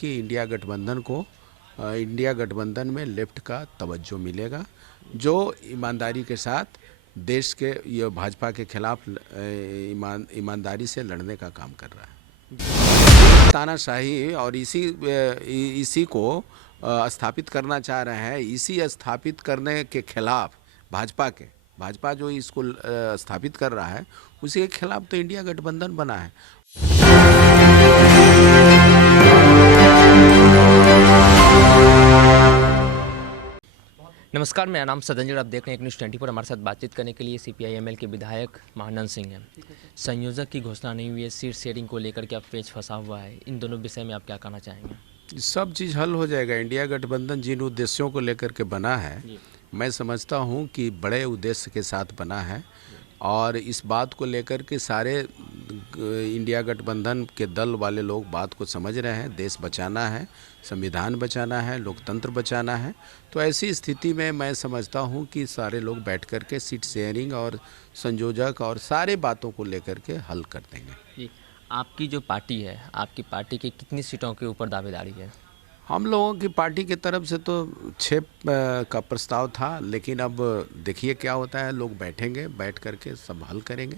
कि इंडिया गठबंधन में लेफ्ट का तवज्जो मिलेगा, जो ईमानदारी के साथ देश के ये भाजपा के खिलाफ ईमानदारी से लड़ने का काम कर रहा है। तानाशाही और इसी को स्थापित करना चाह रहे हैं। इसी स्थापित करने के खिलाफ भाजपा जो इसको स्थापित कर रहा है, उसी के खिलाफ तो इंडिया गठबंधन बना है। नमस्कार, मेरा नाम सदंजर। आप देख रहे हैं एक न्यूज़ 20 पर। हमारे साथ बातचीत करने के लिए CPI-ML के विधायक महानंद सिंह हैं। संयोजक की घोषणा नहीं हुई है, सीट शेयरिंग को लेकर के आप पेच फंसा हुआ है, इन दोनों विषय में आप क्या कहना चाहेंगे? सब चीज़ हल हो जाएगा। इंडिया गठबंधन जिन उद्देश्यों को लेकर के बना है, मैं समझता हूं कि बड़े उद्देश्य के साथ बना है, और इस बात को लेकर के सारे इंडिया गठबंधन के दल वाले लोग बात को समझ रहे हैं। देश बचाना है, संविधान बचाना है, लोकतंत्र बचाना है। तो ऐसी स्थिति में मैं समझता हूं कि सारे लोग बैठ कर के सीट शेयरिंग और संयोजक और सारे बातों को लेकर के हल कर देंगे। जी, आपकी जो पार्टी है, आपकी पार्टी की कितनी सीटों के ऊपर दावेदारी है? हम लोगों की पार्टी की तरफ से तो 6 का प्रस्ताव था, लेकिन अब देखिए क्या होता है। लोग बैठेंगे, बैठ करके सब हल करेंगे,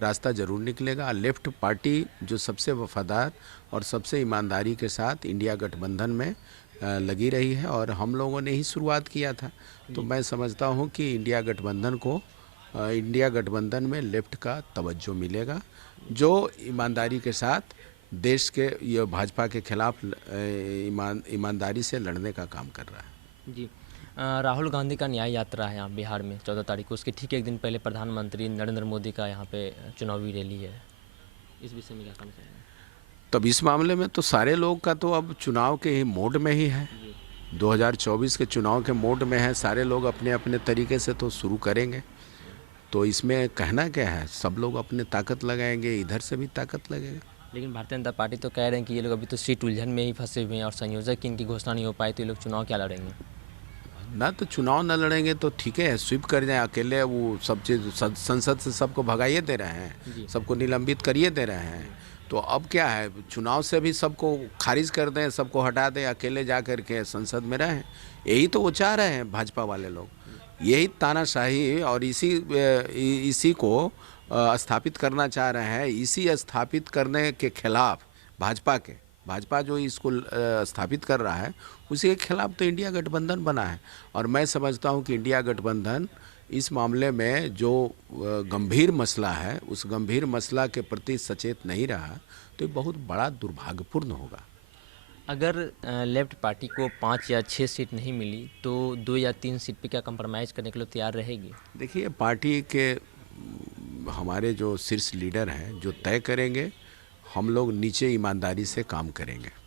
रास्ता ज़रूर निकलेगा। लेफ्ट पार्टी जो सबसे वफादार और सबसे ईमानदारी के साथ इंडिया गठबंधन में लगी रही है, और हम लोगों ने ही शुरुआत किया था। तो मैं समझता हूं कि इंडिया गठबंधन में लेफ्ट का तवज्जो मिलेगा, जो ईमानदारी के साथ देश के ये भाजपा के खिलाफ ईमानदारी से लड़ने का काम कर रहा है। जी, राहुल गांधी का न्याय यात्रा है यहाँ बिहार में 14 तारीख को। उसके ठीक एक दिन पहले प्रधानमंत्री नरेंद्र मोदी का यहाँ पे चुनावी रैली है। इस विषय में क्या कहना चाहेंगे? तब इस मामले में तो सारे लोग का तो अब चुनाव के ही मोड में ही है, 2024 के चुनाव के मोड में है। सारे लोग अपने अपने तरीके से तो शुरू करेंगे। तो इसमें कहना क्या है, सब लोग अपने ताकत लगाएंगे, इधर से भी ताकत लगेगा। लेकिन भारतीय जनता पार्टी तो कह रहे हैं कि ये लोग अभी तो सीट उलझन में ही फंसे हुए हैं, और संयोजक की इनकी घोषणा नहीं हो पाई, तो ये लोग चुनाव क्या लड़ेंगे? ना तो चुनाव न लड़ेंगे तो ठीक है, स्वीप कर जाए अकेले। वो सब चीज़ संसद से सबको भगाइए दे रहे हैं, सबको निलंबित करिए दे रहे हैं। तो अब क्या है, चुनाव से भी सबको खारिज कर दें, सबको हटा दें, अकेले जा कर के संसद में रहें। यही तो वो चाह रहे हैं भाजपा वाले लोग। यही तानाशाही और इसी को स्थापित करना चाह रहे हैं। इसी स्थापित करने के खिलाफ भाजपा जो इसको स्थापित कर रहा है, उसी के खिलाफ तो इंडिया गठबंधन बना है। और मैं समझता हूं कि इंडिया गठबंधन इस मामले में जो गंभीर मसला है, उस गंभीर मसला के प्रति सचेत नहीं रहा, तो ये बहुत बड़ा दुर्भाग्यपूर्ण होगा। अगर लेफ्ट पार्टी को 5 या 6 सीट नहीं मिली, तो 2 या 3 सीट पे क्या कंप्रोमाइज़ करने के लिए तैयार रहेगी? देखिए, पार्टी के हमारे जो शीर्ष लीडर हैं, जो तय करेंगे, हम लोग नीचे ईमानदारी से काम करेंगे।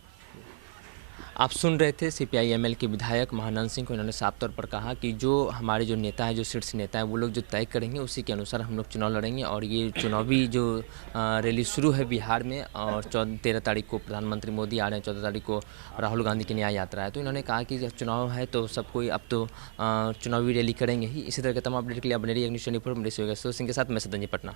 आप सुन रहे थे CPI-ML के विधायक महानंद सिंह को। इन्होंने साफ तौर पर कहा कि जो हमारे जो नेता हैं, जो शीर्ष नेता हैं, वो लोग जो तय करेंगे उसी के अनुसार हम लोग चुनाव लड़ेंगे। और ये चुनावी जो रैली शुरू है बिहार में, और 13 तारीख को प्रधानमंत्री मोदी आ रहे हैं, 14 तारीख को राहुल गांधी की न्याय यात्रा है। तो इन्होंने कहा कि जब चुनाव है तो सब कोई अब तो चुनावी रैली करेंगे ही। इसी तरह के तमाम अपडेट के लिए अब मेरी न्यूज़ 24 सिंह के साथ मैं सदंजी पटना।